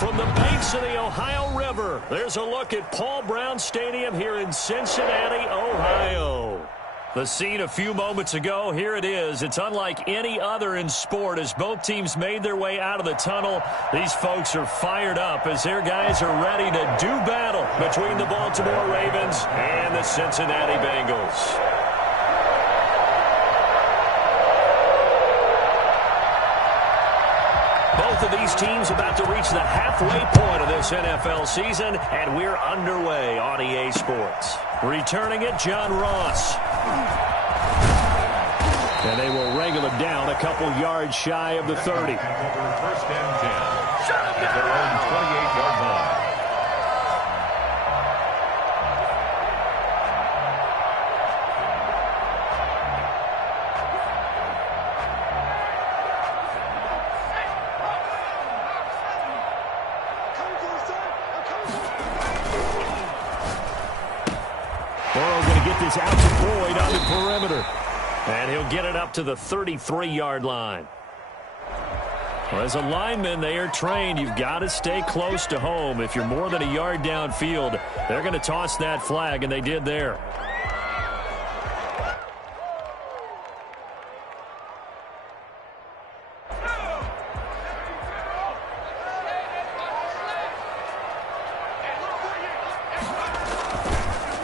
From the banks of the Ohio River, there's a look at Paul Brown Stadium here in Cincinnati, Ohio. The scene a few moments ago, here it is. It's unlike any other in sport as both teams made their way out of the tunnel. These folks are fired up as their guys are ready to do battle between the Baltimore Ravens and the Cincinnati Bengals. Both of these teams about to reach the halfway point of this NFL season, and we're underway on EA Sports. Returning it, John Ross. And they will wrangle him down a couple yards shy of the 30. First and 10. At their own 28-yard line. Out to Boyd on the perimeter. And he'll get it up to the 33-yard line. Well, as a lineman, they are trained. You've got to stay close to home. If you're more than a yard downfield, they're going to toss that flag, and they did there.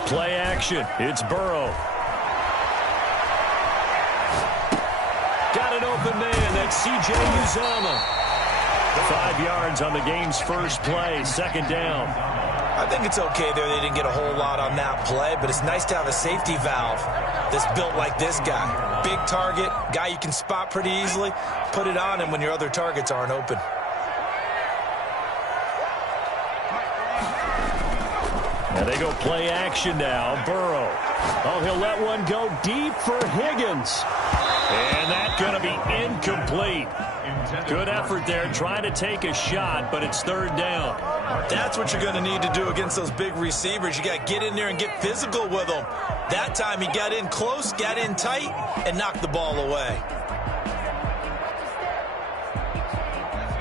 Play action. It's Burrow. Got an open man. That's C.J. Uzomah. 5 yards on the game's first play. Second down. I think it's okay there. They didn't get a whole lot on that play, but it's nice to have a safety valve that's built like this guy. Big target, guy you can spot pretty easily. Put it on him when your other targets aren't open. And they go play action now. Burrow. Oh, he'll let one go deep for Higgins. And that's going to be incomplete. Good effort there trying to take a shot, but it's third down. That's what you're going to need to do against those big receivers. You got to get in there and get physical with them. That time he got in close, got in tight, and knocked the ball away.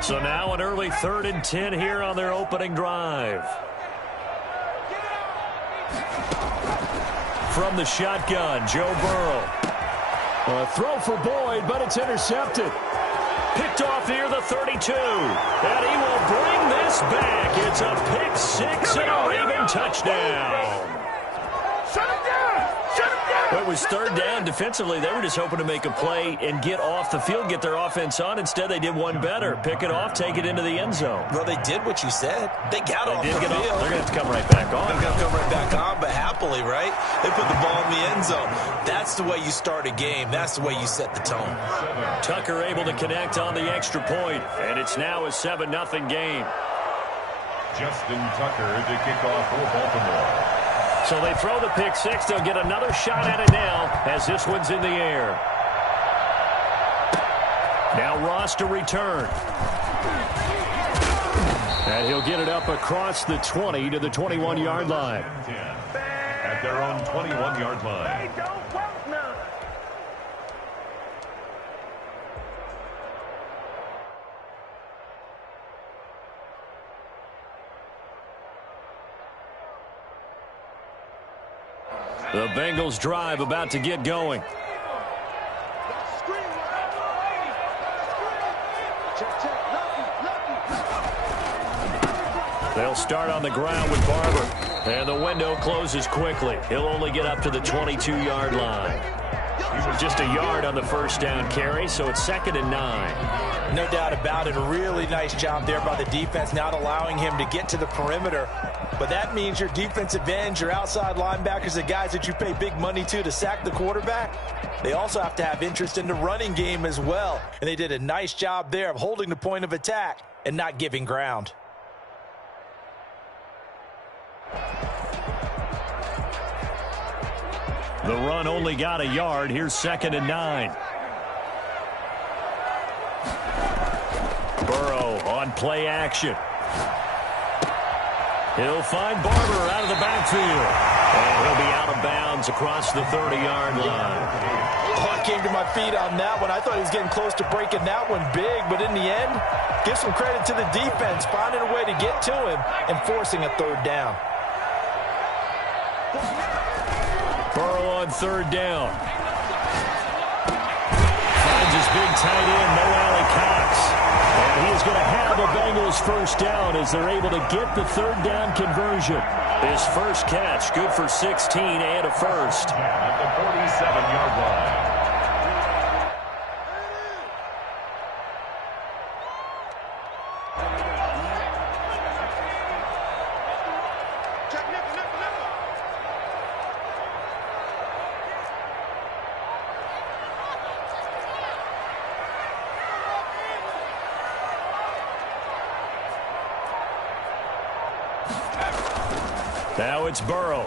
So now an early 3rd and 10 here on their opening drive. From the shotgun, Joe Burrow. A throw for Boyd, but it's intercepted. Picked off near the 32. And he will bring this back. It's a pick six and a Raven touchdown. Shut him down! Shut him down! Well, it was third down. Defensively, they were just hoping to make a play and get off the field, get their offense on. Instead, they did one better. Pick it off, take it into the end zone. Well, they did what you said. They got off the field. They're going to have to come right back on. They're going to come right back on, but happily, right? They put the ball in the end zone. That's the way you start a game. That's the way you set the tone. Tucker able to connect on the extra point, and it's now a 7-0 game. Justin Tucker to kick off for Baltimore. So they throw the pick six. They'll get another shot at it now as this one's in the air. Now Ross to return. And he'll get it up across the 20 to the 21-yard line. At their own 21-yard line. The Bengals drive about to get going. They'll start on the ground with Barber. And the window closes quickly. He'll only get up to the 22-yard line. Just a yard on the first down carry, so it's 2nd and 9. No doubt about it. A really nice job there by the defense, not allowing him to get to the perimeter. But that means your defensive ends, your outside linebackers, the guys that you pay big money to sack the quarterback, they also have to have interest in the running game as well. And they did a nice job there of holding the point of attack and not giving ground. The run only got a yard. Here's 2nd and 9. Burrow on play action. He'll find Barber out of the backfield. And he'll be out of bounds across the 30-yard line. Oh, I can't to my feet on that one. I thought he was getting close to breaking that one big, but in the end, give some credit to the defense, finding a way to get to him and forcing a third down. Burrow on third down. Finds his big tight end, Mo Alley-Cox. And he is going to have a Bengals first down as they're able to get the third down conversion. His first catch, good for 16 and a first. At the 47-yard line. Now it's Burrow.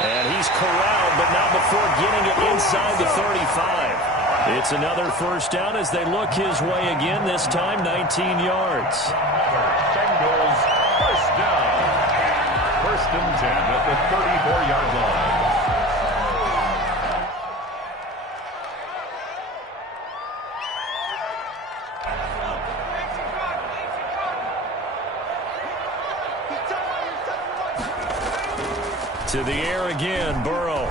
And he's corralled, but not before getting it inside the 35. It's another first down as they look his way again, this time 19 yards. Bengals first down. First and 10 at the 34-yard line. To the air again, Burrow.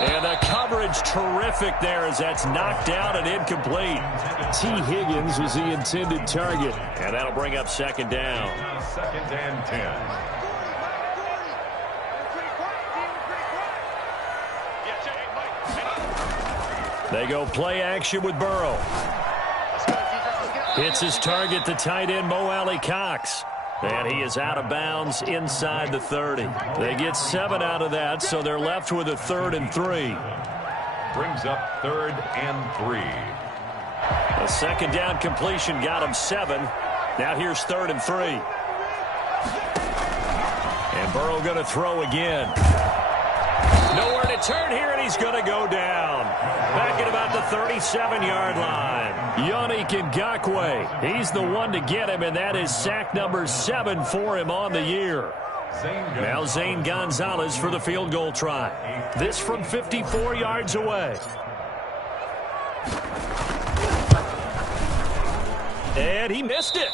And the coverage terrific there as that's knocked down and incomplete. T. Higgins was the intended target. And that'll bring up second down. Second and 10. They go play action with Burrow. Hits his target, the tight end, Mo Alley-Cox. And he is out of bounds inside the 30. They get 7 out of that, so they're left with a 3rd and 3. Brings up 3rd and 3. A second down completion got him 7. Now here's 3rd and 3. And Burrow going to throw again. Nowhere to turn here, and he's going to go down. Back at about the 37-yard line. Yannick Ngakoue, he's the one to get him, and that is sack number 7 for him on the year. Now Zane Gonzalez for the field goal try. This from 54 yards away. And he missed it.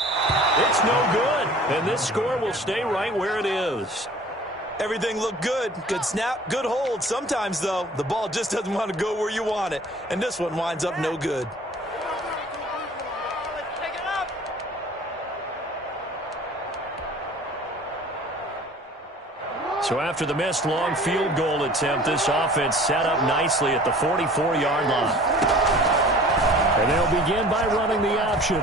It's no good. And this score will stay right where it is. Everything looked good. Good snap, good hold. Sometimes, though, the ball just doesn't want to go where you want it. And this one winds up no good. So after the missed long field goal attempt, this offense set up nicely at the 44-yard line. And they'll begin by running the option.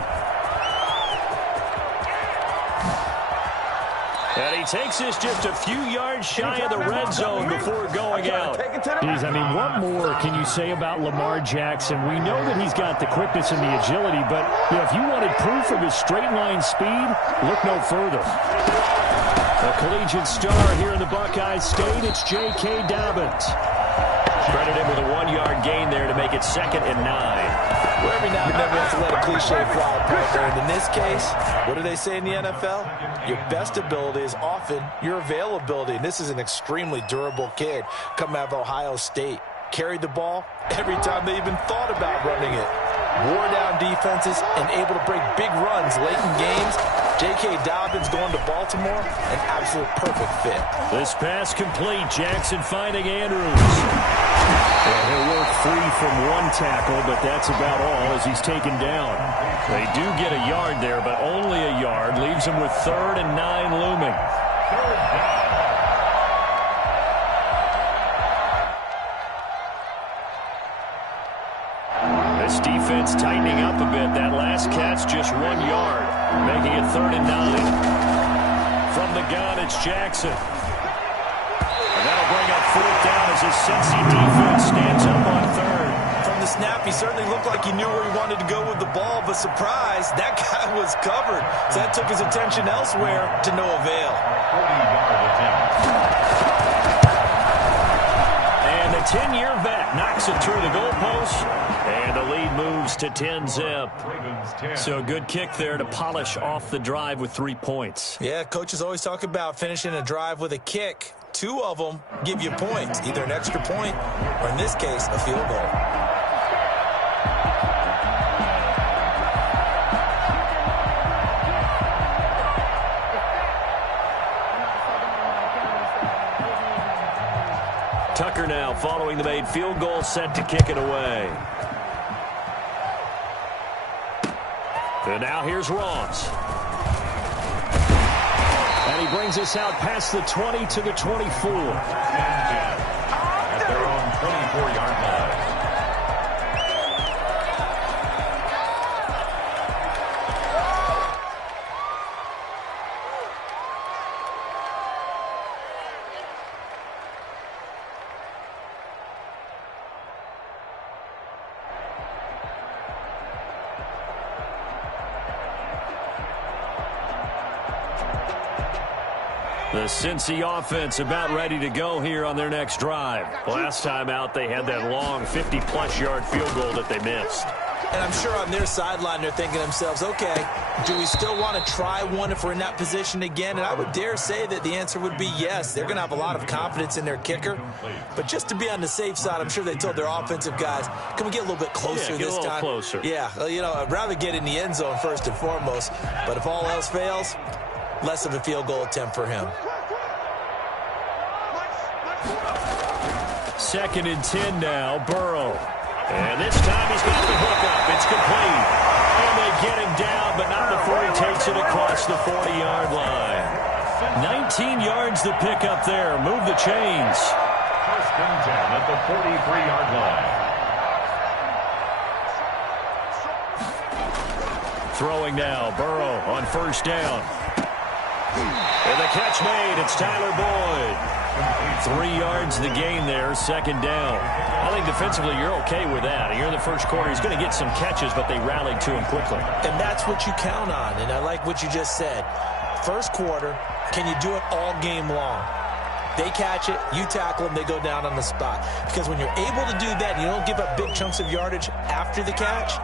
And he takes this just a few yards shy of the red zone before going out. Geez, I mean, what more can you say about Lamar Jackson? We know that he's got the quickness and the agility, but you know, if you wanted proof of his straight-line speed, look no further. A collegiate star here in the Buckeye State, it's J.K. Dobbins. Credited with a 1-yard gain there to make it 2nd and 9. Well, every now and then we have to let a cliche fly, partner. And in this case, what do they say in the NFL? Your best ability is often your availability. And this is an extremely durable kid coming out of Ohio State. Carried the ball every time they even thought about running it. Wore down defenses and able to break big runs late in games. J.K. Dobbins going to Baltimore, an absolute perfect fit. This pass complete. Jackson finding Andrews. And he'll work free from one tackle, but that's about all as he's taken down. They do get a yard there, but only a yard. Leaves him with 3rd and 9 looming. This defense tightening up a bit. That last catch just 1 yard, making it 3rd and 9. From the gun, it's Jackson. And that'll bring up 4th down as his Cincy defense stands up on 3rd. From the snap, he certainly looked like he knew where he wanted to go with the ball, but surprise, that guy was covered. So that took his attention elsewhere to no avail. 40-yard attempt. And the 10-year vet knocks it through the goalpost. And the lead moves to 10-zip. So good kick there to polish off the drive with 3 points. Yeah, coaches always talk about finishing a drive with a kick. 2 of them give you points, either an extra point or, in this case, a field goal. Tucker now following the made field goal, set to kick it away. And now here's Ross. And he brings us out past the 20 to the 24. At their own 24-yard line. The Cincy offense about ready to go here on their next drive. Last time out, they had that long 50-plus yard field goal that they missed. And I'm sure on their sideline they're thinking to themselves, okay, do we still want to try one if we're in that position again? And I would dare say that the answer would be yes. They're going to have a lot of confidence in their kicker. But just to be on the safe side, I'm sure they told their offensive guys, can we get a little bit closer this time? Closer. Yeah, you know, I'd rather get in the end zone first and foremost. But if all else fails, less of a field goal attempt for him. 2nd and 10 now, Burrow. And this time he's got the hook up. It's complete. And they get him down, but not before he takes it across the 40-yard line. 19 yards to pick up there. Move the chains. 1st and 10 at the 43-yard line. Throwing now, Burrow on 1st down. And the catch made. It's Tyler Boyd. 3 yards the gain there, 2nd down. I think defensively you're okay with that. You're in the first quarter. He's going to get some catches, but they rallied to him quickly. And that's what you count on, and I like what you just said. First quarter, can you do it all game long? They catch it, you tackle them, they go down on the spot. Because when you're able to do that, you don't give up big chunks of yardage after the catch,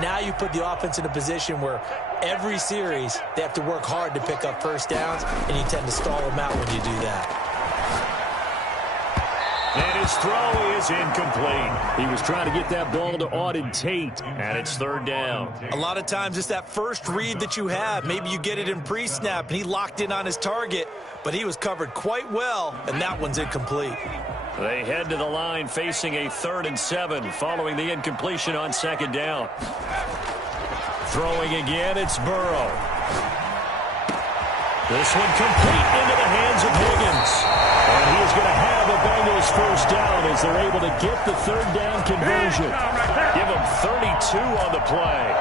now you put the offense in a position where every series they have to work hard to pick up 1st downs, and you tend to stall them out when you do that. And his throw is incomplete. He was trying to get that ball to Auden Tate, and it's 3rd down. A lot of times it's that first read that you have. Maybe you get it in pre-snap, and he locked in on his target, but he was covered quite well, and that one's incomplete. They head to the line facing a 3rd and 7 following the incompletion on 2nd down. Throwing again, it's Burrow. This one complete into the hands of Higgins. And he is going to have a Bengals 1st down as they're able to get the 3rd down conversion. Give them 32 on the play.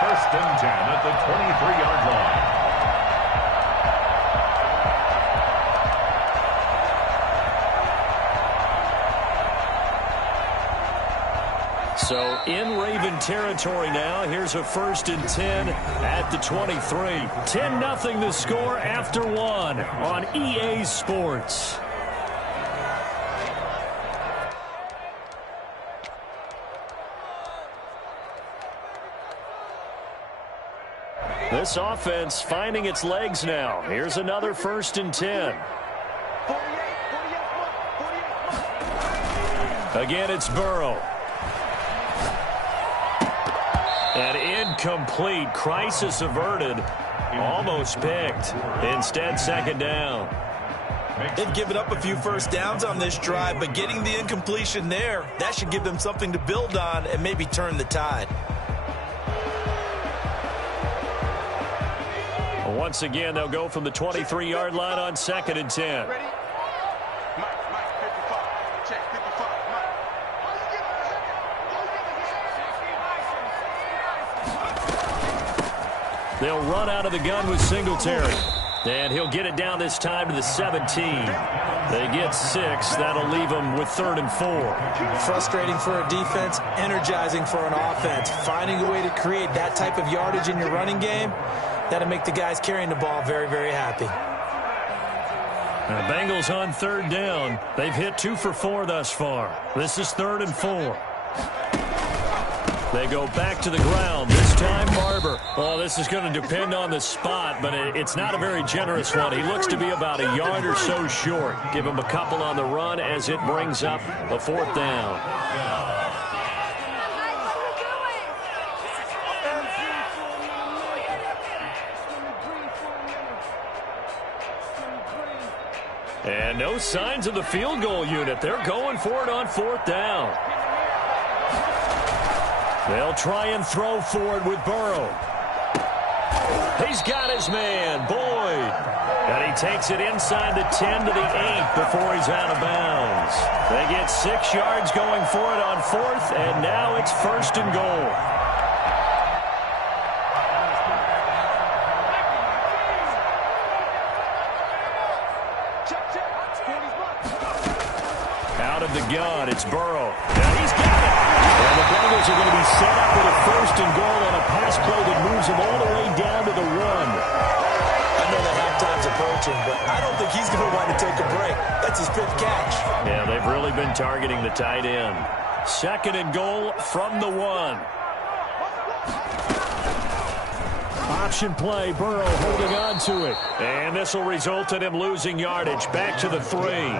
1st and 10 at the 23-yard line. So in Raven territory now. Here's a 1st and 10 at the 23. 10-0 the score after 1 on EA Sports. This offense finding its legs now. Here's another 1st and 10. Again, it's Burrow. And incomplete. Crisis averted. Almost picked. Instead, 2nd down. They've given up a few 1st downs on this drive, but getting the incompletion there, that should give them something to build on and maybe turn the tide. Once again, they'll go from the 23-yard line on 2nd and 10. They'll run out of the gun with Singletary. And he'll get it down this time to the 17. They get 6. That'll leave them with 3rd and 4. Frustrating for a defense, energizing for an offense. Finding a way to create that type of yardage in your running game, that'll make the guys carrying the ball very, very happy. The Bengals on 3rd down. They've hit 2 for 4 thus far. This is 3rd and 4. They go back to the ground. This time, Barber. Well, this is going to depend on the spot, but it's not a very generous one. He looks to be about a yard or so short. Give him a couple on the run as it brings up a 4th down. And no signs of the field goal unit. They're going for it on 4th down. They'll try and throw for it with Burrow. He's got his man, Boyd. And he takes it inside the 10 to the 8 before he's out of bounds. They get 6 yards going for it on 4th, and now it's 1st and goal. Out of the gun, it's Burrow. And he's got it. And the Bengals are going to be set up with a 1st and goal on a pass play that moves them all the way down to the 1. I know the halftime's approaching, but I don't think he's going to want to take a break. That's his 5th catch. Yeah, they've really been targeting the tight end. 2nd and goal from the 1. Option play, Burrow holding on to it. And this will result in him losing yardage. Back to the 3.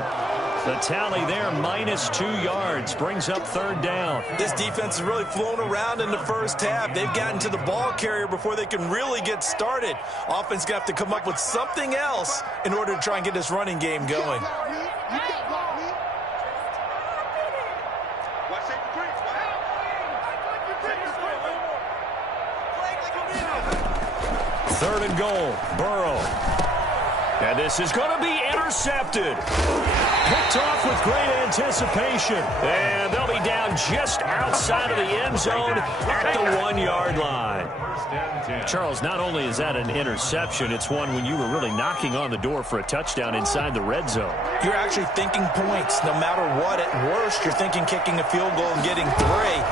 The tally there, -2 yards, brings up 3rd down. This defense has really flown around in the first half. They've gotten to the ball carrier before they can really get started. Offense going to have to come up with something else in order to try and get this running game going. 3rd and goal, Burrow. And this is going to be intercepted. Picked off with great anticipation. And they'll be down just outside of the end zone at the 1-yard line. Charles, not only is that an interception, it's one when you were really knocking on the door for a touchdown inside the red zone. You're actually thinking points. No matter what, at worst, you're thinking kicking a field goal and getting 3.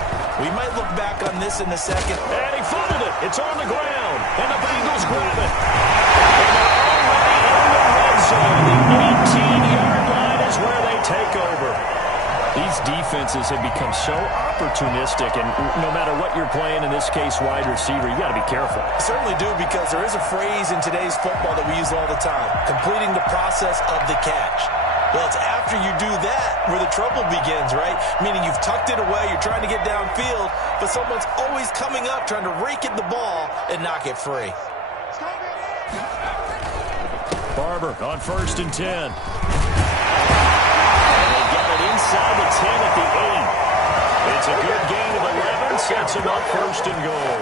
We might look back on this in a second. And he fumbled it. It's on the ground. And the Bengals grab it. And they're already in the red zone. The 18-yard line is where they take over. These defenses have become so opportunistic, and no matter what you're playing, in this case wide receiver, you got to be careful. Certainly do, because there is a phrase in today's football that we use all the time: completing the process of the catch. Well, it's after you do that where the trouble begins, right? Meaning you've tucked it away, you're trying to get downfield, but someone's always coming up trying to rake at the ball and knock it free. Barber on 1st and 10. Inside the 10 at the 8. It's a good gain of 11. Sets them up 1st and goal.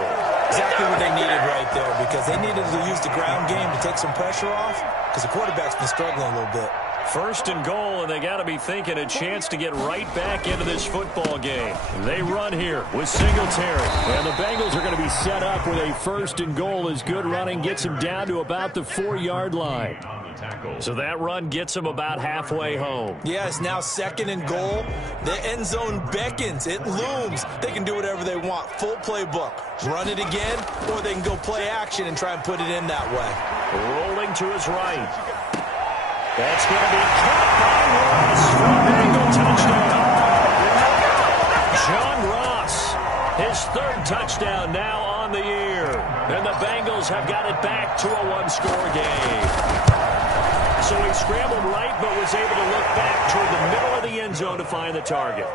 Exactly what they needed right there, because they needed to use the ground game to take some pressure off, because the quarterback's been struggling a little bit. 1st and goal, and they got to be thinking a chance to get right back into this football game. They run here with Singletary. And the Bengals are going to be set up with a 1st and goal as good running gets them down to about the 4-yard line. So that run gets them about halfway home. Yeah, it's now 2nd and goal. The end zone beckons. It looms. They can do whatever they want. Full playbook. Run it again, or they can go play action and try and put it in that way. Rolling to his right. That's going to be caught by Ross for a Bengal touchdown. John Ross, his 3rd touchdown now on the year. And the Bengals have got it back to a 1-score game. So he scrambled right, but was able to look back toward the middle of the end zone to find the target.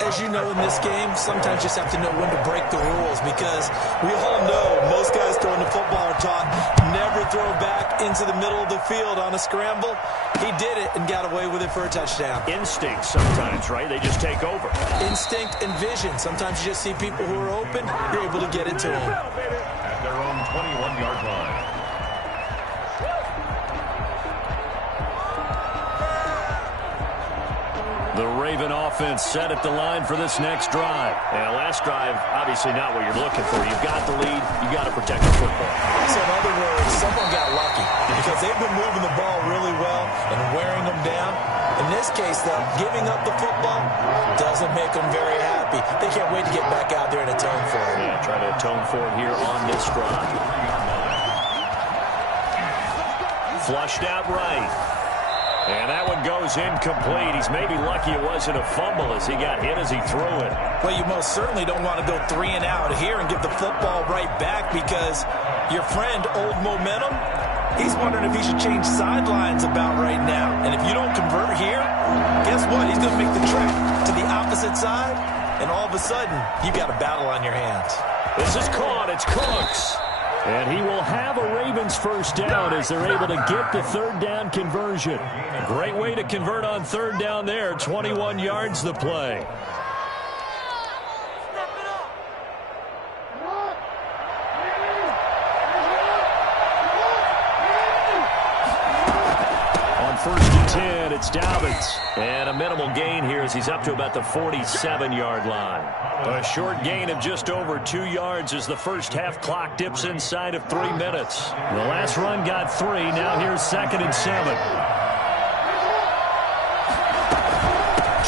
As you know, in this game, sometimes you just have to know when to break the rules, because we all know most guys throwing the football are taught never throw back into the middle of the field on a scramble. He did it and got away with it for a touchdown. Instinct sometimes, right? They just take over. Instinct and vision. Sometimes you just see people who are open, you're able to get it to them. At their own 21-yard line. The Raven offense set at the line for this next drive. And last drive, obviously not what you're looking for. You've got the lead. You've got to protect the football. So in other words, someone got lucky, because they've been moving the ball really well and wearing them down. In this case, though, giving up the football doesn't make them very happy. They can't wait to get back out there and atone for it. Yeah, try to atone for it here on this drive. Flushed out right. And that one goes incomplete. He's maybe lucky it wasn't a fumble as he got hit as he threw it. Well, you most certainly don't want to go 3 and out here and give the football right back because your friend, Old Momentum, he's wondering if he should change sidelines about right now. And if you don't convert here, guess what? He's going to make the trek to the opposite side, and all of a sudden, you've got a battle on your hands. This is caught. It's Cooks. And he will have a Ravens first down as they're able to get the third down conversion. Great way to convert on third down there. 21 yards the play. First and 10, it's Dobbins. And a minimal gain here as he's up to about the 47-yard line. A short gain of just over 2 yards as the first half clock dips inside of 3 minutes. The last run got 3. Now here's 2nd and 7.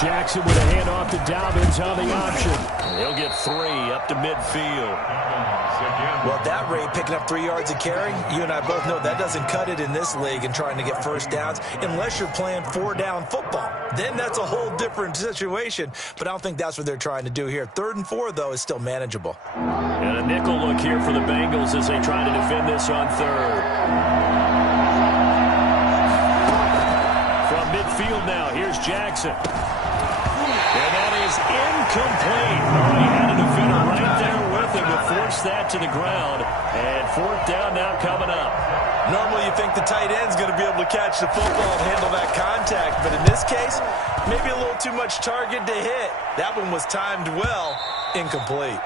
Jackson with a handoff to Dobbins on the option. He'll get 3 up to midfield. Well, at that rate, picking up 3 yards a carry, you and I both know that doesn't cut it in this league and trying to get first downs unless you're playing 4-down football. Then that's a whole different situation, but I don't think that's what they're trying to do here. 3rd and 4, though, is still manageable. And a nickel look here for the Bengals as they try to defend this on 3rd. From midfield now, here's Jackson. And that is incomplete. Oh, he had a defender right there with him to force that to the ground. And 4th down now coming up. Normally you think the tight end's going to be able to catch the football and handle that contact. But in this case, maybe a little too much target to hit. That one was timed well. Incomplete.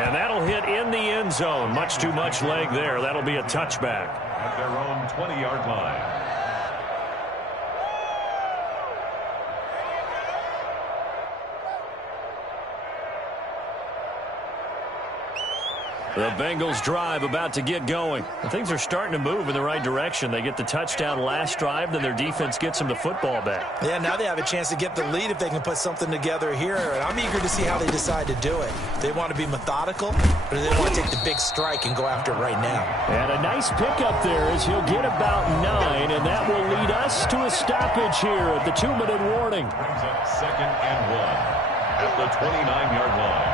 And that'll hit in the end zone. Much too much leg there. That'll be a touchback. At their own 20-yard line. The Bengals drive about to get going. Things are starting to move in the right direction. They get the touchdown last drive, then their defense gets them the football back. Yeah, now they have a chance to get the lead if they can put something together here. And I'm eager to see how they decide to do it. They want to be methodical, or do they want to take the big strike and go after it right now? And a nice pickup there as he'll get about 9, and that will lead us to a stoppage here at the 2-minute warning. Brings up 2nd and 1 at the 29-yard line.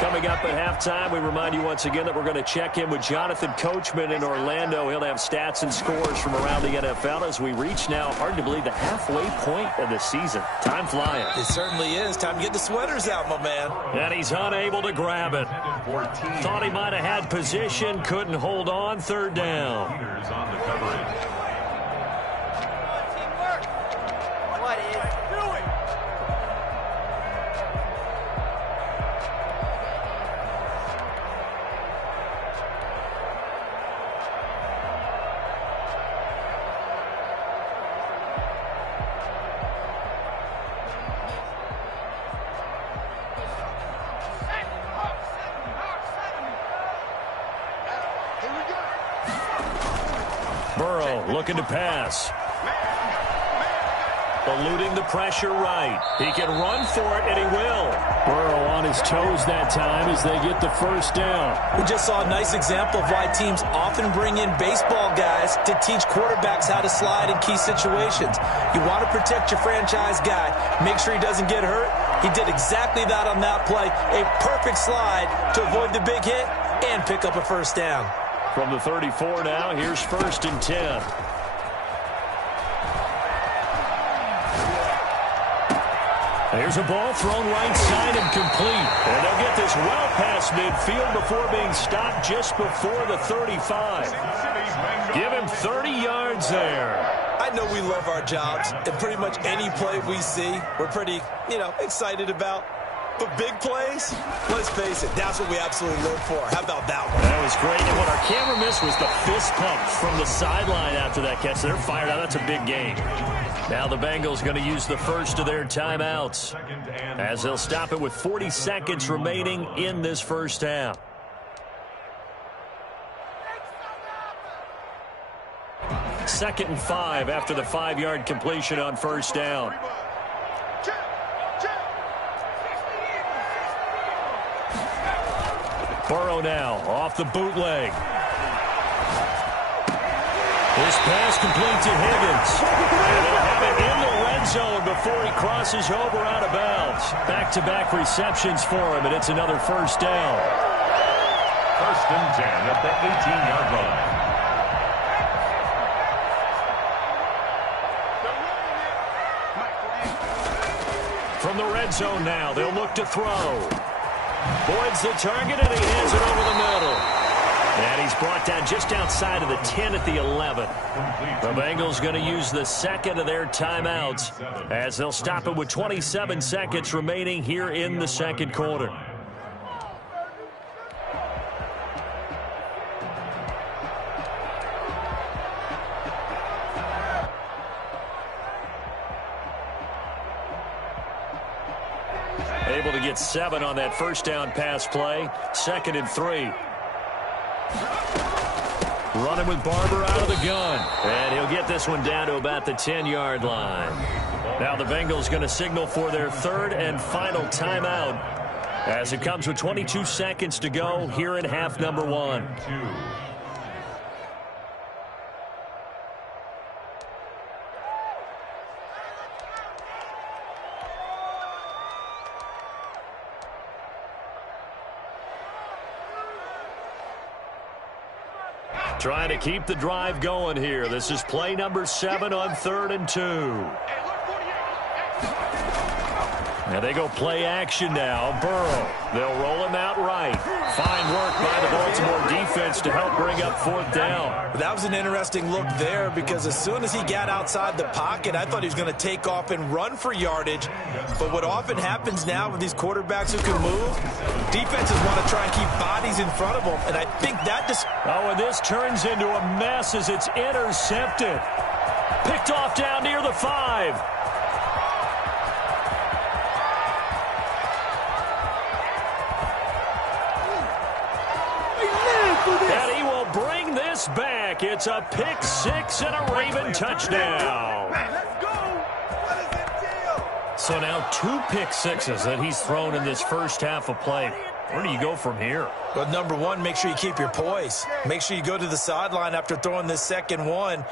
Coming up at halftime, we remind you once again that we're going to check in with Jonathan Coachman in Orlando. He'll have stats and scores from around the NFL as we reach now, hard to believe, the halfway point of the season. Time flying. It certainly is. Time to get the sweaters out, my man. And he's unable to grab it. Thought he might have had position, couldn't hold on. 3rd down. Peters on the coverage. What is doing? Burrow looking to pass. Eluding the pressure right. He can run for it, and he will. Burrow on his toes that time as they get the first down. We just saw a nice example of why teams often bring in baseball guys to teach quarterbacks how to slide in key situations. You want to protect your franchise guy. Make sure he doesn't get hurt. He did exactly that on that play. A perfect slide to avoid the big hit and pick up a first down. From the 34 now, here's 1st and 10. There's a ball thrown right side and complete. And they'll get this well past midfield before being stopped just before the 35. Give him 30 yards there. I know we love our jobs, and pretty much any play we see, we're pretty, excited about. But big plays, let's face it, that's what we absolutely live for. How about that one? That was great. And what our camera missed was the fist pump from the sideline after that catch. They're fired out. That's a big game. Now the Bengals going to use the first of their timeouts as they'll stop it with 40 seconds remaining in this first half. Second and 5 after the 5-yard completion on first down. Burrow now off the bootleg. This pass complete to Higgins. And they'll have it in the red zone before he crosses over out of bounds. Back-to-back receptions for him, and it's another first down. First and 10 at the 18-yard line. From the red zone now, they'll look to throw. Boyd's the target, and he hands it over the middle. And he's brought down just outside of the 10 at the 11. The Bengals going to use the second of their timeouts as they'll stop it with 27 seconds remaining here in the second quarter. Able to get 7 on that first down pass play. 2nd and 3. Running with Barber out of the gun. And he'll get this one down to about the 10-yard line. Now the Bengals going to signal for their third and final timeout as it comes with 22 seconds to go here in half number 1. Trying to keep the drive going here. This is play number 7 on 3rd and 2. And they go play action now. Burrow. They'll roll him out right. Fine work by the Baltimore defense to help bring up 4th down. That was an interesting look there because as soon as he got outside the pocket, I thought he was going to take off and run for yardage. But what often happens now with these quarterbacks who can move, defenses want to try and keep bodies in front of them. And I think that just... Oh, and this turns into a mess as it's intercepted. Picked off down near the 5. And he will bring this back. It's a pick 6 and a Raven touchdown. Let's go. What is the deal? So now 2 pick sixes that he's thrown in this first half of play. Where do you go from here? Well, number one, make sure you keep your poise. Make sure you go to the sideline after throwing this second one,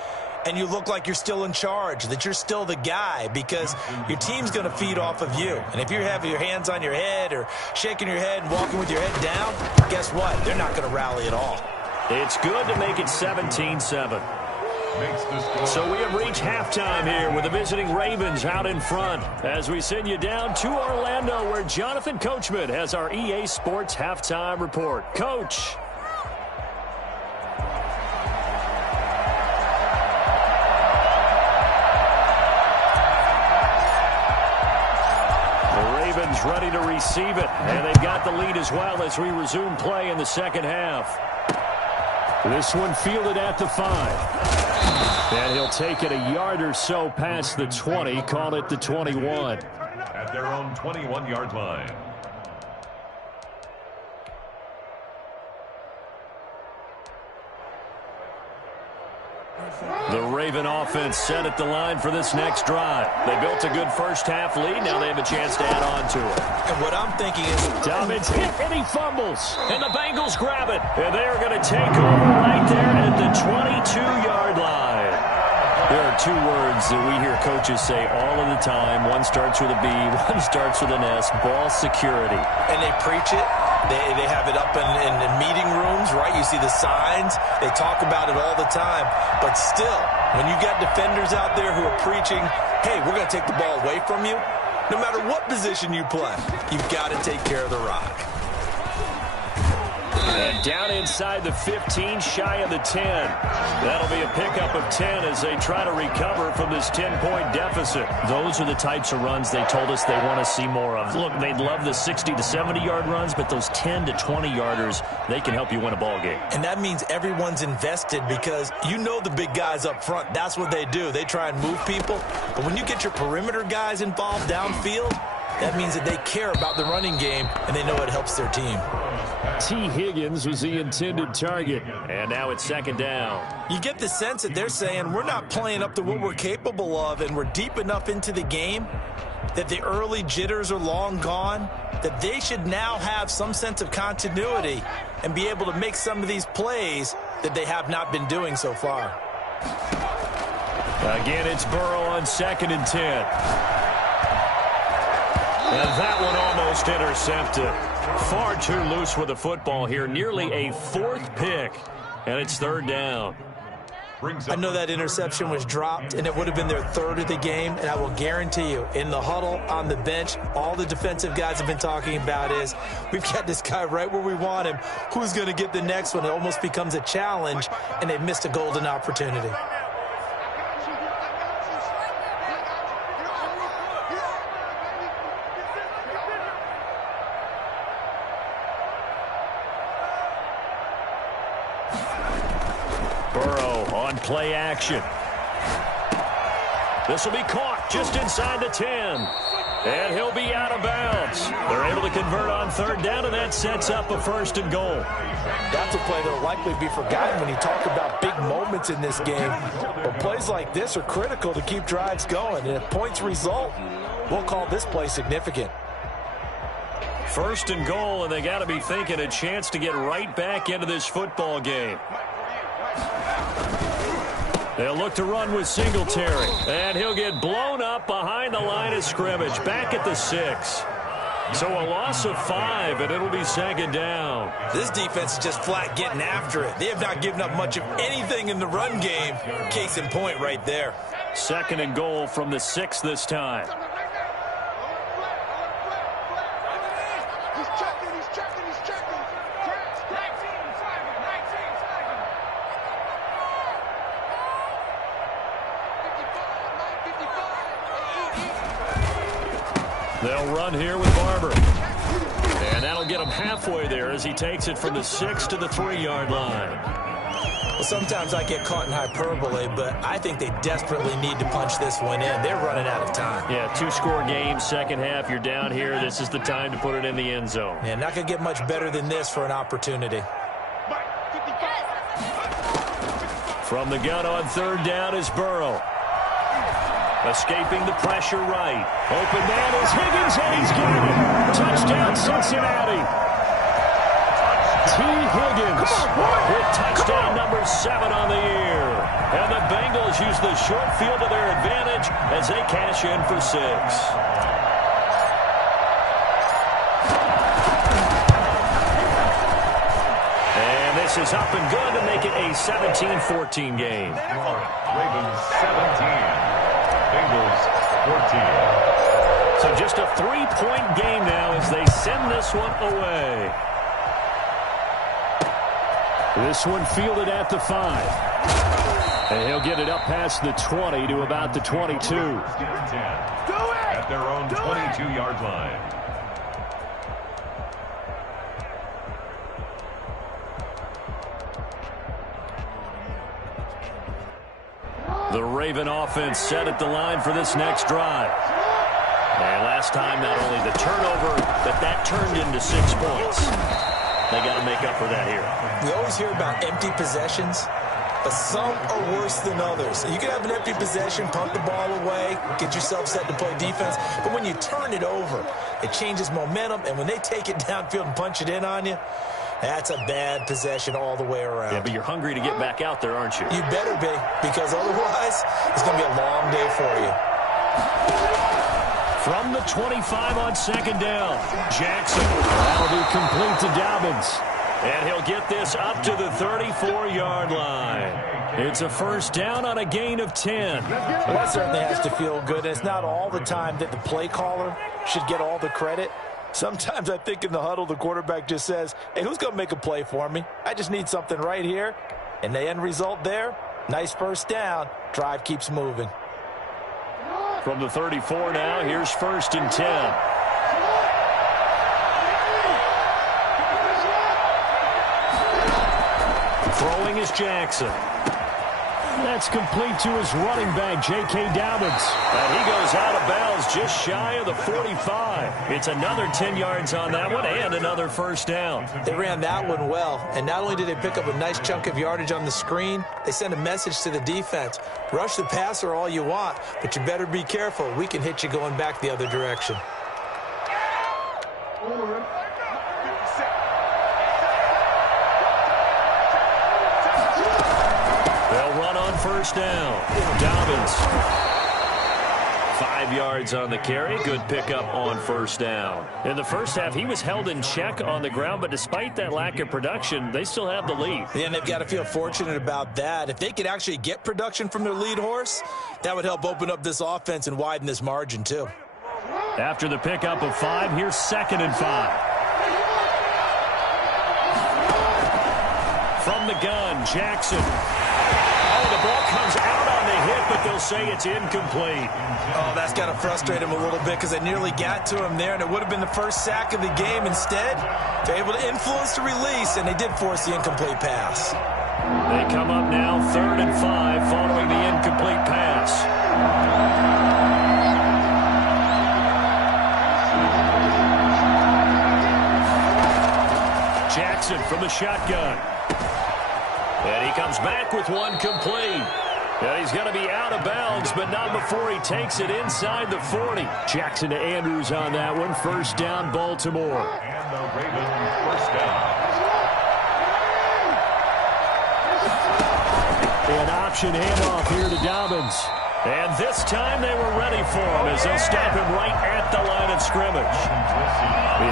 and you look like you're still in charge, that you're still the guy, because your team's going to feed off of you. And if you're having your hands on your head or shaking your head and walking with your head down, guess what? They're not going to rally at all. It's good to make it 17-7. So we have reached halftime here with the visiting Ravens out in front as we send you down to Orlando where Jonathan Coachman has our EA Sports halftime report. Coach. The Ravens ready to receive it, and they've got the lead as well as we resume play in the second half. This one fielded at the 5. And he'll take it a yard or so past the 20, call it the 21. At their own 21-yard line. The Raven offense set at the line for this next drive. They built a good first half lead. Now they have a chance to add on to it. And what I'm thinking is... Dobbins hit and he fumbles. And the Bengals grab it. And they are going to take over right there at the 22-yard line. There are 2 words that we hear coaches say all of the time. One starts with a B, one starts with an S, ball security. And they preach it. They have it up in meeting rooms, right? You see the signs. They talk about it all the time. But still, when you got defenders out there who are preaching, hey, we're going to take the ball away from you, no matter what position you play, you've got to take care of the rock. And down inside the 15, shy of the 10. That'll be a pickup of 10 as they try to recover from this 10-point deficit. Those are the types of runs they told us they want to see more of. Look, they'd love the 60 to 70-yard runs, but those 10 to 20-yarders, they can help you win a ball game. And that means everyone's invested because you know the big guys up front. That's what they do. They try and move people. But when you get your perimeter guys involved downfield, that means that they care about the running game, and they know it helps their team. T. Higgins was the intended target, and now it's second down. You get the sense that they're saying we're not playing up to what we're capable of, and we're deep enough into the game that the early jitters are long gone, that they should now have some sense of continuity and be able to make some of these plays that they have not been doing so far. Again, it's Burrow on 2nd and 10. And that one almost intercepted. Far too loose with the football here. Nearly a 4th pick. And it's 3rd down. I know that interception was dropped, and it would have been their 3rd of the game, and I will guarantee you, in the huddle, on the bench, all the defensive guys have been talking about is, we've got this guy right where we want him. Who's going to get the next one? It almost becomes a challenge, and they've missed a golden opportunity. Play action. This will be caught just inside the 10. And he'll be out of bounds. They're able to convert on 3rd down, and that sets up a 1st and goal. That's a play that will likely be forgotten when you talk about big moments in this game. But plays like this are critical to keep drives going. And if points result, we'll call this play significant. 1st and goal, and they got to be thinking a chance to get right back into this football game. They'll look to run with Singletary. And he'll get blown up behind the line of scrimmage. Back at the 6. So a loss of 5, and it'll be 2nd down. This defense is just flat getting after it. They have not given up much of anything in the run game. Case in point right there. 2nd and goal from the 6 this time. They'll run here with Barber. And that'll get him halfway there as he takes it from the 6 to the 3-yard line. Well, sometimes I get caught in hyperbole, but I think they desperately need to punch this one in. They're running out of time. Yeah, 2-score game, 2nd half. You're down here. This is the time to put it in the end zone. Yeah, not going to get much better than this for an opportunity. From the gun on 3rd down is Burrow. Escaping the pressure right. Open man is Higgins, and he's got it. Touchdown, Cincinnati. T. Higgins with touchdown number 7 on the year. And the Bengals use the short field to their advantage as they cash in for 6. And this is up and good to make it a 17-14 game. Ravens 17. Bengals 14. So just a 3-point game now as they send this one away. This one fielded at the 5. And he'll get it up past the 20 to about the 22. At their own 22-yard line. The Raven offense set at the line for this next drive. And last time, not only the turnover, but that turned into 6 points. They got to make up for that here. We always hear about empty possessions, but some are worse than others. You can have an empty possession, punt the ball away, get yourself set to play defense, but when you turn it over, it changes momentum, and when they take it downfield and punch it in on you, that's a bad possession all the way around. Yeah, but you're hungry to get back out there, aren't you? You better be, because otherwise, it's going to be a long day for you. From the 25 on 2nd down, Jackson. That'll be complete to Dobbins. And he'll get this up to the 34-yard line. It's a 1st down on a gain of 10. Well, that certainly has to feel good. It's not all the time that the play caller should get all the credit. Sometimes I think in the huddle, the quarterback just says, hey, who's going to make a play for me? I just need something right here. And the end result there, nice 1st down. Drive keeps moving. From the 34 now, here's 1st and 10. Throwing is Jackson. That's complete to his running back, J.K. Dobbins. And he goes out of bounds just shy of the 45. It's another 10 yards on that one and another 1st down. They ran that one well, and not only did they pick up a nice chunk of yardage on the screen, they sent a message to the defense. Rush the passer all you want, but you better be careful. We can hit you going back the other direction. first down. Dobbins. 5 yards on the carry. Good pickup on first down. In the first half, he was held in check on the ground, but despite that lack of production, they still have the lead. Yeah, and they've got to feel fortunate about that. If they could actually get production from their lead horse, that would help open up this offense and widen this margin too. After the pickup of 5, here's 2nd and 5. From the gun, Jackson. Oh, the ball comes out on the hit, but they'll say it's incomplete. Oh, that's got to frustrate him a little bit because they nearly got to him there, and it would have been the first sack of the game. Instead, they're able to influence the release, and they did force the incomplete pass. They come up now 3rd and 5 following the incomplete pass. Jackson from the shotgun. And he comes back with one complete. And he's going to be out of bounds, but not before he takes it inside the 40. Jackson to Andrews on that one. First down, Baltimore. And the Ravens first down. An option handoff here to Dobbins. And this time they were ready for him as they'll stop him right at the line of scrimmage.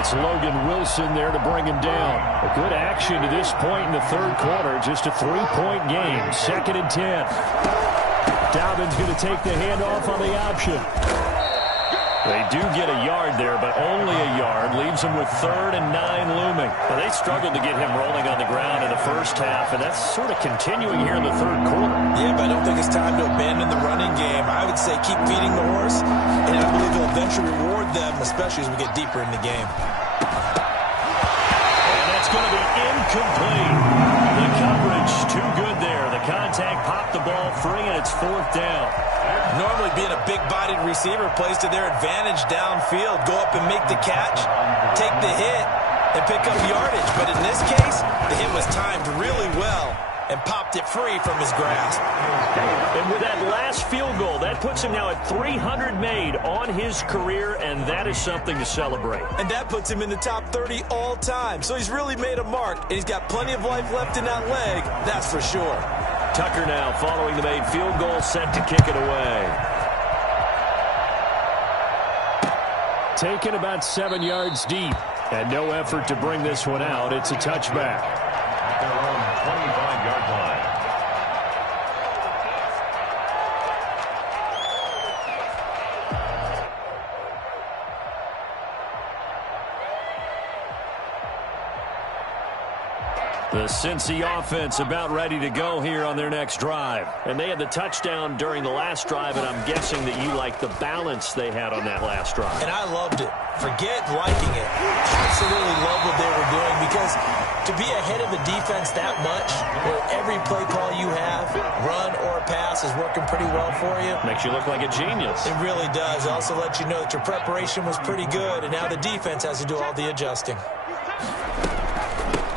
It's Logan Wilson there to bring him down. A good action to this point in the third quarter. Just a 3-point game. 2nd and 10. Dobbins going to take the handoff on the option. They do get a yard there, but only a yard. Leaves them with 3rd and 9 looming. Now, they struggled to get him rolling on the ground in the first half, and that's sort of continuing here in the third quarter. Yeah, but I don't think it's time to abandon the running game. I would say keep feeding the horse, and I believe he'll eventually reward them, especially as we get deeper in the game. And that's going to be incomplete. The coverage too good there. The contact popped the ball free, and it's 4th down. Normally being a big-bodied receiver plays to their advantage downfield. Go up and make the catch, take the hit, and pick up yardage. But in this case, the hit was timed really well and popped it free from his grasp. And with that last field goal, that puts him now at 300 made on his career, and that is something to celebrate. And that puts him in the top 30 all time. So he's really made a mark, and he's got plenty of life left in that leg, that's for sure. Tucker now following the made field goal, set to kick it away. Taken about 7 yards deep. And no effort to bring this one out. It's a touchback. At their own 25-yard line. The Cincy offense about ready to go here on their next drive. And they had the touchdown during the last drive, and I'm guessing that you like the balance they had on that last drive. And I loved it. Forget liking it. Absolutely love what they were doing, because to be ahead of the defense that much, where every play call you have, run or pass, is working pretty well for you. Makes you look like a genius. It really does. It also lets you know that your preparation was pretty good, and now the defense has to do all the adjusting.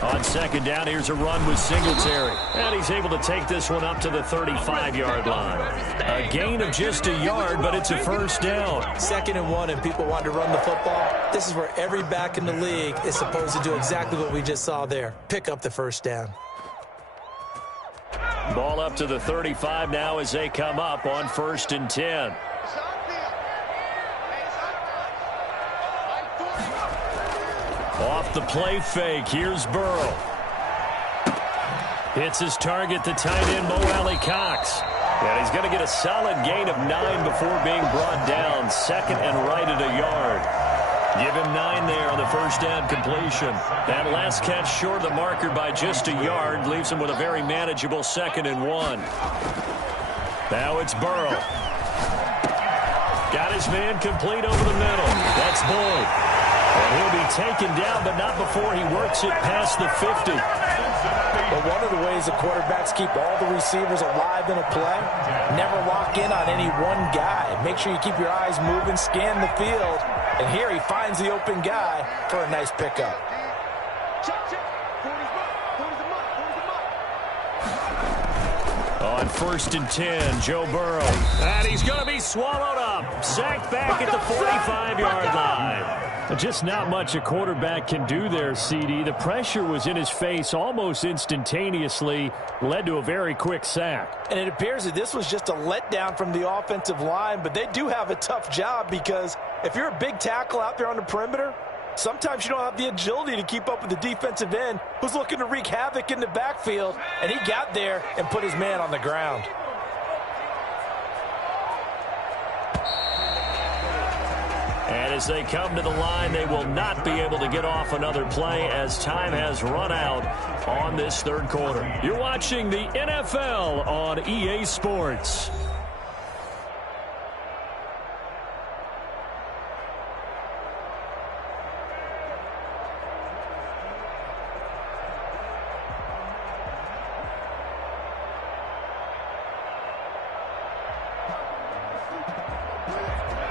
On 2nd down, here's a run with Singletary. And he's able to take this one up to the 35-yard line. A gain of just a yard, but it's a first down. 2nd and 1, and people want to run the football. This is where every back in the league is supposed to do exactly what we just saw there. Pick up the first down. Ball up to the 35 now as they come up on 1st and 10. Off the play fake, here's Burrow. Hits his target, the tight end, Mo Alley-Cox. And he's going to get a solid gain of 9 before being brought down. 2nd and right at a yard. Give him 9 there on the first down completion. That last catch short of the marker by just a yard leaves him with a very manageable 2nd and 1. Now it's Burrow. Got his man complete over the middle. That's Boyd. And he'll be taken down, but not before he works it past the 50. But one of the ways the quarterbacks keep all the receivers alive in a play, never lock in on any one guy. Make sure you keep your eyes moving, scan the field. And here he finds the open guy for a nice pickup. On 1st and 10, Joe Burrow. And he's going to be swallowed up. Sacked back at the 45-yard line. Just not much a quarterback can do there, CD. The pressure was in his face almost instantaneously, led to a very quick sack. And it appears that this was just a letdown from the offensive line, but they do have a tough job because if you're a big tackle out there on the perimeter, sometimes you don't have the agility to keep up with the defensive end who's looking to wreak havoc in the backfield, and he got there and put his man on the ground. And as they come to the line, they will not be able to get off another play as time has run out on this third quarter. You're watching the NFL on EA Sports.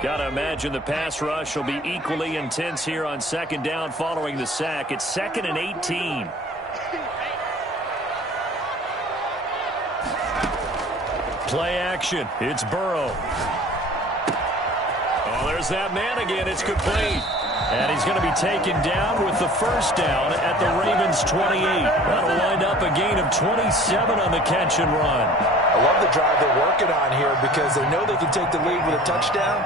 Got to imagine the pass rush will be equally intense here on second down following the sack. It's 2nd and 18. Play action. It's Burrow. Oh, there's that man again. It's complete. And he's going to be taken down with the first down at the Ravens' 28. That'll wind up a gain of 27 on the catch and run. I love the drive they're working on here because they know they can take the lead with a touchdown.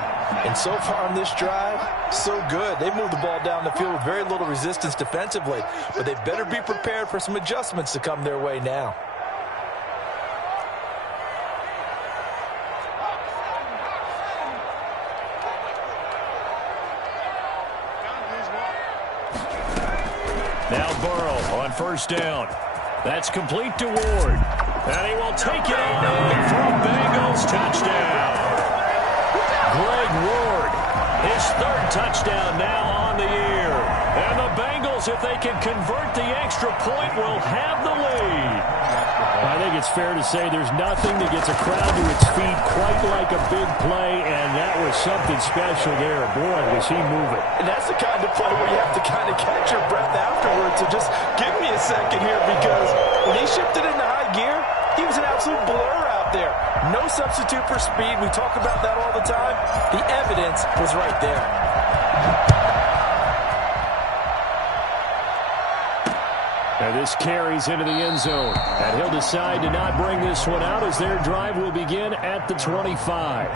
And so far on this drive, so good. They moved the ball down the field with very little resistance defensively. But they better be prepared for some adjustments to come their way now. Now Burrow on first down. That's complete to Ward. And he will take it away for a Bengals touchdown. Greg Ward, his 3rd touchdown now on the year. And the Bengals, if they can convert the extra point, will have the lead. I think it's fair to say there's nothing that gets a crowd to its feet quite like a big play, and that was something special there. Boy, was he moving. And that's the kind of play where you have to kind of catch your breath afterwards. So just give me a second here because when he shifted into high gear, he was an absolute blur out there. No substitute for speed. We talk about that all the time. The evidence was right there. And this carries into the end zone. And he'll decide to not bring this one out as their drive will begin at the 25.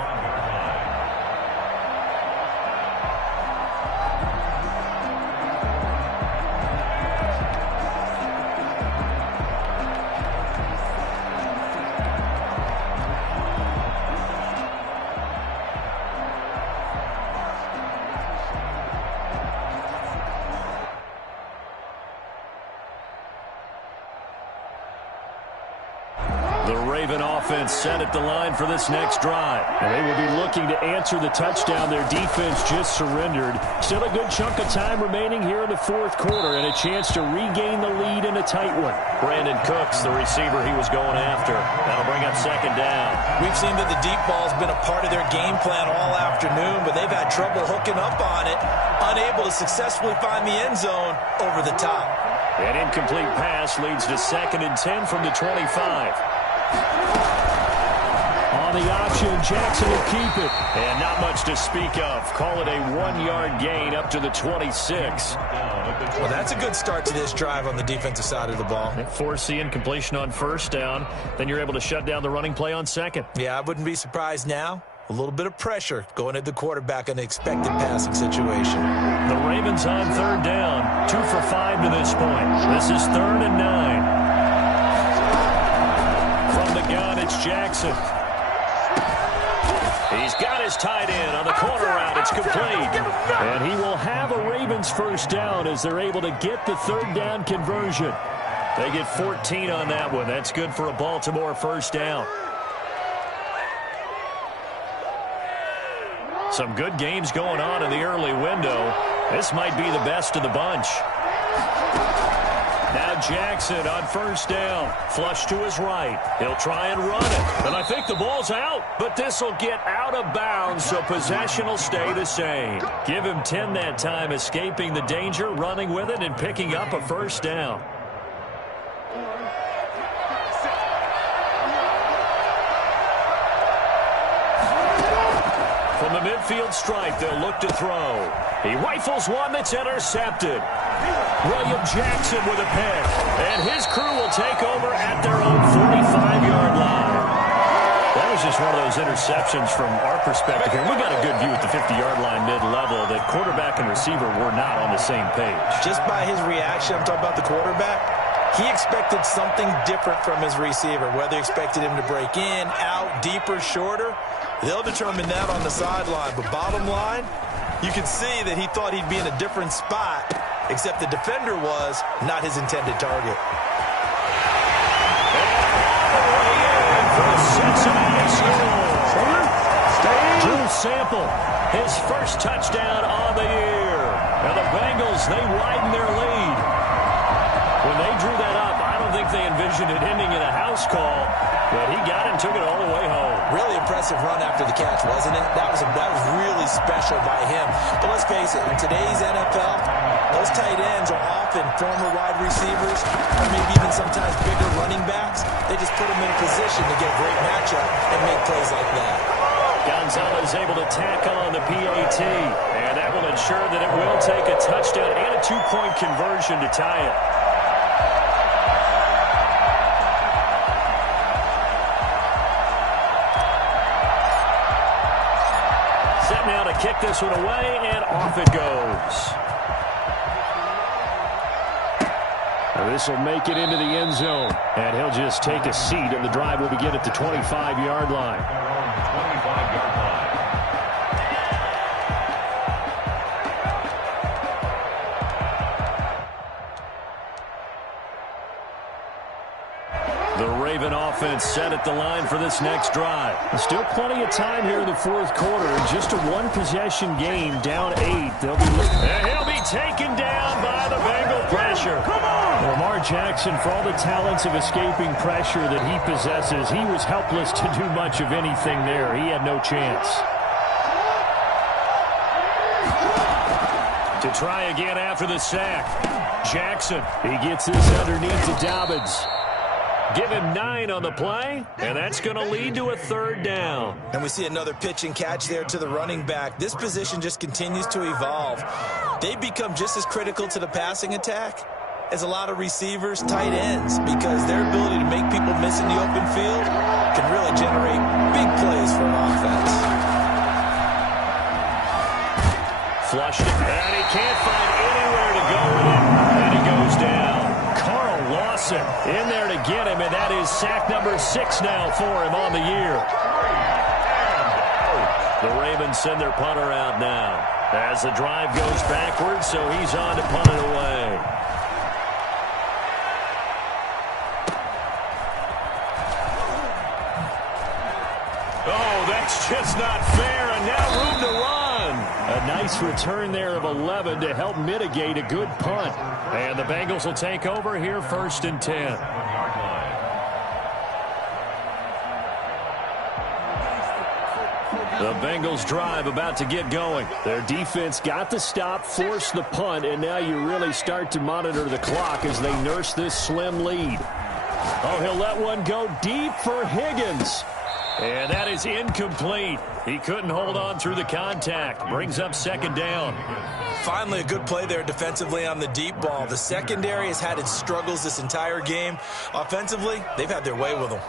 Set at the line for this next drive. And they will be looking to answer the touchdown their defense just surrendered. Still a good chunk of time remaining here in the fourth quarter and a chance to regain the lead in a tight one. Brandon Cooks, the receiver he was going after. That'll bring up second down. We've seen that the deep ball's been a part of their game plan all afternoon, but they've had trouble hooking up on it, unable to successfully find the end zone over the top. An incomplete pass leads to 2nd and 10 from the 25. On the option, Jackson will keep it. And not much to speak of. Call it a 1-yard gain up to the 26. Well, that's a good start to this drive on the defensive side of the ball. Force the incompletion on first down. Then you're able to shut down the running play on second. Yeah, I wouldn't be surprised now. A little bit of pressure going at the quarterback in an expected passing situation. The Ravens on third down. 2 for 5 to this point. This is 3rd and 9. From the gun, it's Jackson. He's got his tight end on the corner route. It's complete. And he will have a Ravens first down as they're able to get the 3rd down conversion. They get 14 on that one. That's good for a Baltimore first down. Some good games going on in the early window. This might be the best of the bunch. Now Jackson on first down. Flush to his right. He'll try and run it. And I think the ball's out. But this will get out of bounds, so possession will stay the same. Give him 10 that time, escaping the danger, running with it, and picking up a first down. From the midfield stripe, they'll look to throw. He rifles one that's intercepted. William Jackson with a pick. And his crew will take over at their own 45-yard line. That was just one of those interceptions from our perspective here. We got a good view at the 50-yard line mid-level that quarterback and receiver were not on the same page. Just by his reaction, I'm talking about the quarterback, he expected something different from his receiver. Whether he expected him to break in, out, deeper, shorter, they'll determine that on the sideline. But bottom line, you can see that he thought he'd be in a different spot, except the defender was not his intended target. Cincinnati score. Drew Sample, his first touchdown on the year. And the Bengals, they widen their lead. When they drew that up, I don't think they envisioned it ending in a house call, but he got it and took it all the way home. Really impressive run after the catch, wasn't it? That was really special by him. But let's face it, in today's NFL, those tight ends are often former wide receivers, or maybe even sometimes bigger running backs. They just put them in a position to get a great matchup and make plays like that. Gonzalez able to tackle on the PAT, and that will ensure that it will take a touchdown and a two-point conversion to tie it. Set now to kick this one away, and off it goes. This will make it into the end zone, and he'll just take a seat, and the drive will begin at the 25-yard line. 25-yard line. The Raven offense set at the line for this next drive. Still plenty of time here in the fourth quarter. Just a one-possession game, down 8. And he'll be taken down by the Bengal pressure. Come on! Lamar Jackson, for all the talents of escaping pressure that he possesses, he was helpless to do much of anything there. He had no chance. To try again after the sack. Jackson. He gets this underneath to Dobbins. Give him 9 on the play, and that's going to lead to a third down. And we see another pitch and catch there to the running back. This position just continues to evolve. They become just as critical to the passing attack as a lot of receivers, tight ends, because their ability to make people miss in the open field can really generate big plays for an offense. Flushed it, and he can't find anywhere to go with it, and he goes down. Carl Lawson in there to get him, and that is sack number 6 now for him on the year. The Ravens send their punter out now as the drive goes backwards, so he's on to punt it away. Oh, that's just not fair, and now room to run. A nice return there of 11 to help mitigate a good punt. And the Bengals will take over here, 1st and 10. The Bengals drive about to get going. Their defense got the stop, forced the punt, and now you really start to monitor the clock as they nurse this slim lead. Oh, he'll let one go deep for Higgins. And that is incomplete. He couldn't hold on through the contact. Brings up 2nd down. Finally, a good play there defensively on the deep ball. The secondary has had its struggles this entire game. Offensively, they've had their way with them.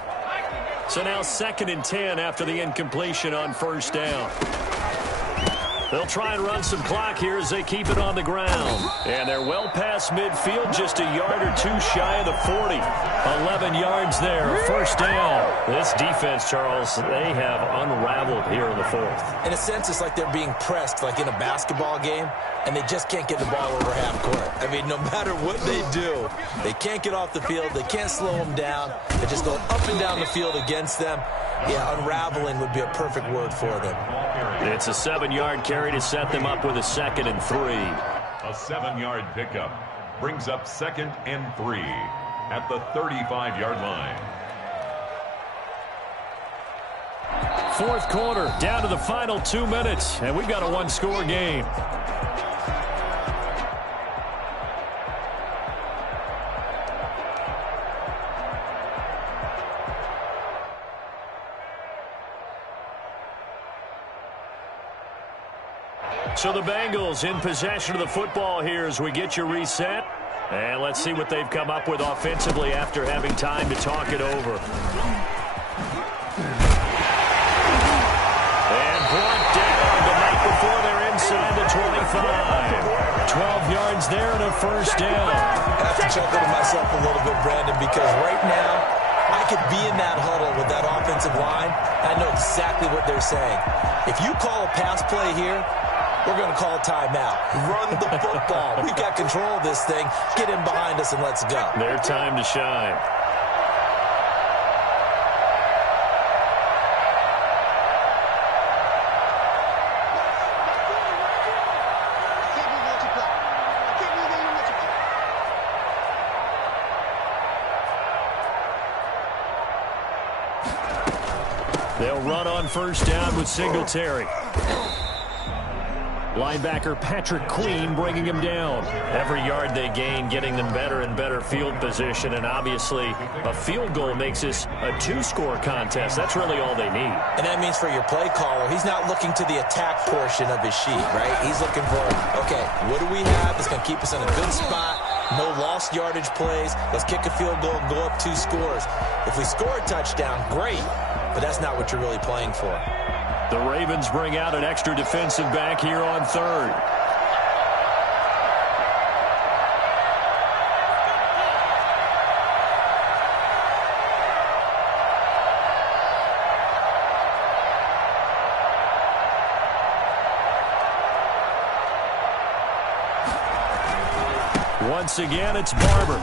So now 2nd and 10 after the incompletion on 1st down. They'll try and run some clock here as they keep it on the ground. And they're well past midfield, just a yard or 2 shy of the 40. 11 yards there, 1st down. This defense, Charles, they have unraveled here in the 4th. In a sense, it's like they're being pressed like in a basketball game, and they just can't get the ball over half court. I mean, no matter what they do, they can't get off the field. They can't slow them down. They just go up and down the field against them. Yeah, unraveling would be a perfect word for them. It's a 7-yard carry to set them up with a 2nd and 3. A 7-yard pickup brings up 2nd and 3 at the 35-yard line. 4th quarter, down to the final 2 minutes, and we've got a 1-score game. So the Bengals in possession of the football here as we get you reset. And let's see what they've come up with offensively after having time to talk it over. And brought down the night before they're inside the 25. 12 yards there and a first down. I have to chuckle to myself a little bit, Brandon, because right now I could be in that huddle with that offensive line. I know exactly what they're saying. If you call a pass play here, we're going to call a timeout. Run the football. We've got control of this thing. Get in behind us and let's go. Their time to shine. They'll run on first down with Singletary. Linebacker Patrick Queen bringing him down. Every yard they gain getting them better and better field position, and obviously a field goal makes this a two-score contest. That's really all they need. And that means for your play caller, he's not looking to the attack portion of his sheet, right? He's looking for, okay, what do we have that's going to keep us in a good spot? No lost yardage plays. Let's kick a field goal and go up 2 scores. If we score a touchdown, great, but that's not what you're really playing for. The Ravens bring out an extra defensive back here on third. Once again, it's Barber.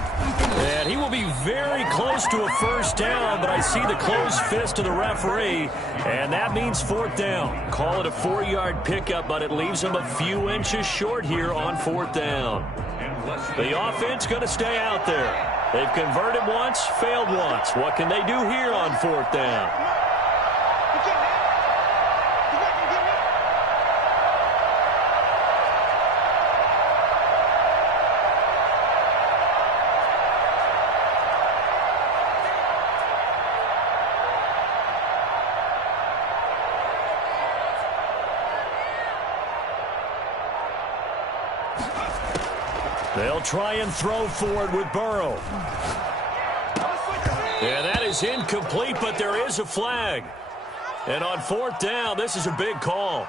And he will be very close to a first down, but I see the closed fist of the referee, and that means fourth down. Call it a 4-yard pickup, but it leaves him a few inches short here on fourth down. The offense going to stay out there. They've converted once, failed once. What can they do here on fourth down? They'll try and throw forward with Burrow. And that is incomplete, but there is a flag. And on fourth down, this is a big call.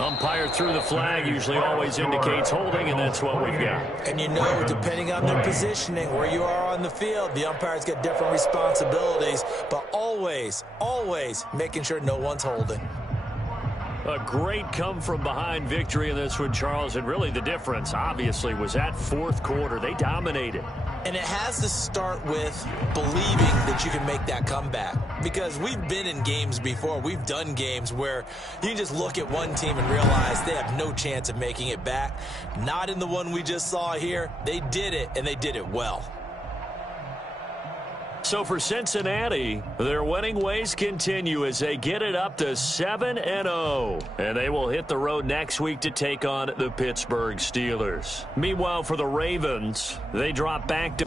Umpire threw the flag, usually always indicates holding, and that's what we've got. And you know, depending on their positioning, where you are on the field, the umpires get different responsibilities, but always, always making sure no one's holding. A great come-from-behind victory in this one, Charles, and really the difference, obviously, was that fourth quarter. They dominated. And it has to start with believing that you can make that comeback. Because we've been in games before. We've done games where you can just look at one team and realize they have no chance of making it back. Not in the one we just saw here. They did it, and they did it well. So for Cincinnati, their winning ways continue as they get it up to 7-0. And they will hit the road next week to take on the Pittsburgh Steelers. Meanwhile, for the Ravens, they drop back to